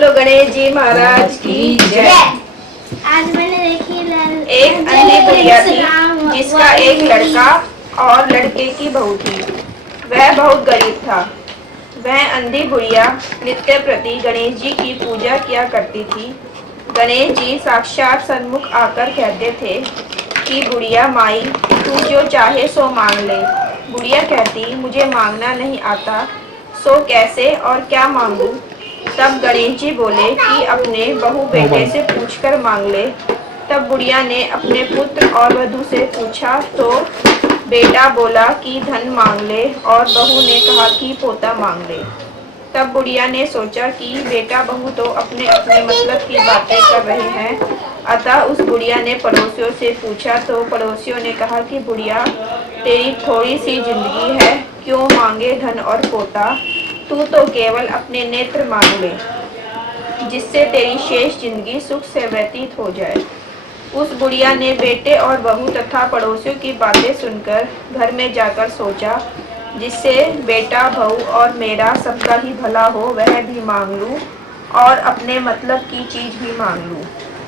बोलो गणेश जी महाराज की जय। आज मैंने देखी एक अंधी बुढ़िया थी जिसका एक लड़का और लड़के की बहू थी। वह बहुत गरीब था। वह अंधी बुढ़िया नित्य प्रति गणेश जी की पूजा किया करती थी। गणेश जी साक्षात सन्मुख आकर कहते थे कि बुढ़िया माई, तू जो चाहे सो मांग ले। बुढ़िया कहती, मुझे मांगना नहीं आता, सो कैसे और क्या मांगू। तब गणेश जी बोले कि अपने बहू बेटे से पूछकर मांग ले। तब बुढ़िया ने अपने पुत्र और वधू से पूछा तो बेटा बोला कि धन मांग ले और बहू ने कहा कि पोता मांग ले। तब बुढ़िया ने सोचा कि बेटा बहू तो अपने अपने मतलब की बातें कर रहे हैं, अतः उस बुढ़िया ने पड़ोसियों से पूछा तो पड़ोसियों ने कहा कि बुढ़िया, तेरी थोड़ी सी जिंदगी है, क्यों मांगे धन और पोता, तू तो केवल अपने नेत्र मांग ले, जिससे तेरी शेष जिंदगी सुख से व्यतीत हो जाए। उस बुढ़िया ने बेटे और बहू तथा पड़ोसियों की बातें सुनकर घर में जाकर सोचा, जिससे बेटा बहू और मेरा सबका ही भला हो वह भी मांग लूं और अपने मतलब की चीज भी मांग लूं।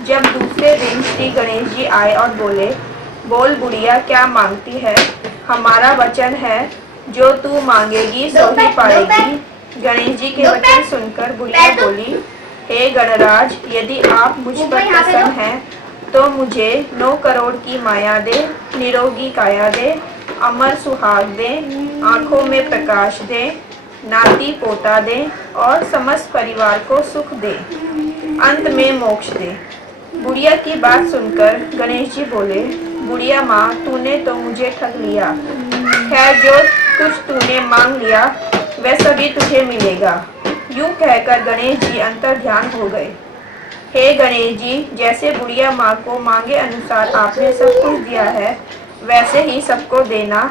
जब दूसरे दिन श्री गणेश जी आए और बोले, बोल बुढ़िया, क्या मांगती है, हमारा वचन है जो तू मांगेगी सो ही पाएगी। गणेश जी के वचन सुनकर बुढ़िया बोली, हे गणराज, यदि आप मुझ पर प्रसन्न हैं तो मुझे 9 करोड़ की माया दे, निरोगी काया दे, अमर सुहाग दे, आंखों में प्रकाश दे, नाती पोता दे और समस्त परिवार को सुख दे, अंत में मोक्ष दे। बुढ़िया की बात सुनकर गणेश जी बोले, बुढ़िया माँ, तूने तो मुझे ठग लिया। खैर, जो कुछ तूने मांग लिया वह सभी तुझे मिलेगा। यूं कहकर गणेश जी अंतर ध्यान हो गए। हे गणेश जी, जैसे बुढ़िया माँ को मांगे अनुसार आपने सब कुछ दिया है, वैसे ही सबको देना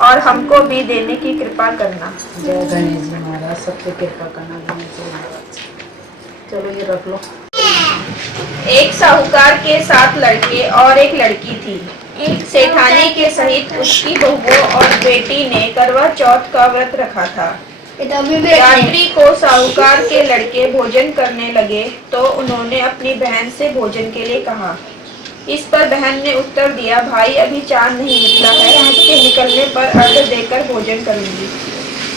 और हमको भी देने की कृपा करना। जय गणेश जी महाराज, सबकी कृपा करना गणेश जी महाराज। चलो ये रख लो। एक साहूकार के 7 लड़के और एक लड़की थी। सेठानी के सहित उसकी बहुओं और बेटी ने करवा चौथ का व्रत रखा था। रात्रि को साहूकार के लड़के भोजन करने लगे तो उन्होंने अपनी बहन से भोजन के लिए कहा। इस पर बहन ने उत्तर दिया, भाई अभी चांद नहीं निकला है, उसके निकलने पर अर्घ देकर भोजन करूंगी।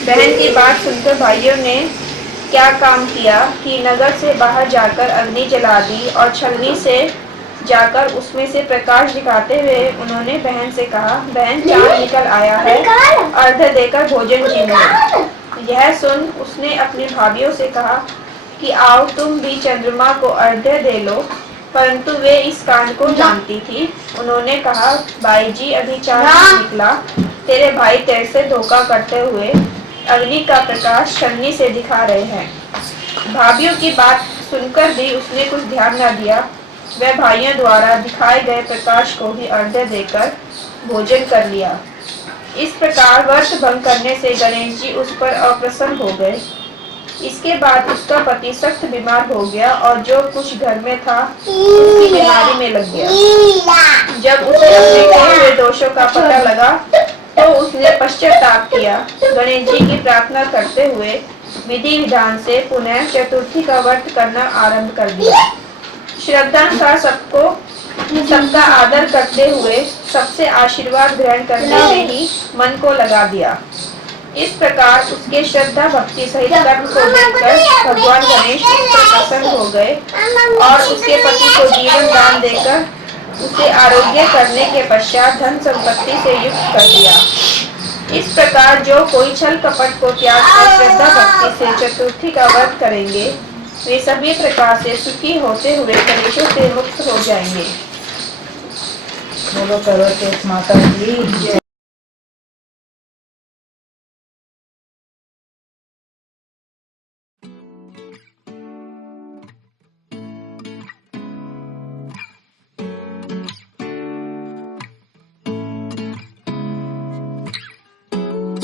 बहन की बात सुनकर भाइयों ने क्या काम किया कि नगर से बाहर जाकर अग्नि जला दी और छलनी से जाकर उसमें से प्रकाश दिखाते हुए उन्होंने बहन से कहा, बहन चांद निकल आया है, अर्घ देकर भोजन कीजिए। यह सुन उसने अपनी भाभीियों से कहा कि आओ तुम भी चंद्रमा को अर्घ्य दे लो, परंतु वे इस कांड को जानती थी। उन्होंने कहा, भाई जी अभी चांद नहीं निकला, तेरे भाई तेरे से धोखा करते हुए अग्नि का प्रकाश छन्नी से दिखा रहे हैं। भाभीियों की बात सुनकर भी उसने कुछ ध्यान न दिया। वह भाइयों द्वारा दिखाए गए प्रकाश को ही अर्घ्य देकर भोजन कर लिया। इस प्रकार व्रत भंग करने से गणेश जी उस पर अप्रसन्न हो गए। इसके बाद उसका पति सख्त बीमार हो गया और जो कुछ घर में था उसकी बीमारी में लग गया। जब उसे अपने किए हुए दोषों का पता लगा तो उसने पश्चाताप किया। गणेश जी की प्रार्थना करते हुए विधि विधान से पुनः चतुर्थी का व्रत करना आरंभ कर दिया। श्रद्धानुसार सबका आदर करते हुए सबसे आशीर्वाद ग्रहण करने में ही मन को लगा दिया। इस प्रकार उसके श्रद्धा भक्ति सहित कर्म को देखकर भगवान गणेश उस पर प्रसन्न हो गए और उसके पति को जीवन दान देकर उसे आरोग्य करने के पश्चात धन संपत्ति से युक्त कर दिया। इस प्रकार जो कोई छल कपट को त्याग कर श्रद्धा भक्ति से चतुर्थी का व्रत करेंगे वे सभी प्रकार से सुखी होते हुए कलेशों से मुक्त हो जाएंगे। बोलो पार्वती माता की जय।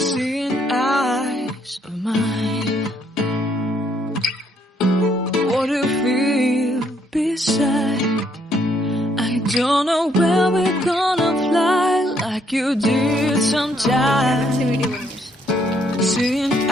Seeing eyes of mine, what do you feel beside? I don't know where we're gonna fly like you did sometimes. Seeing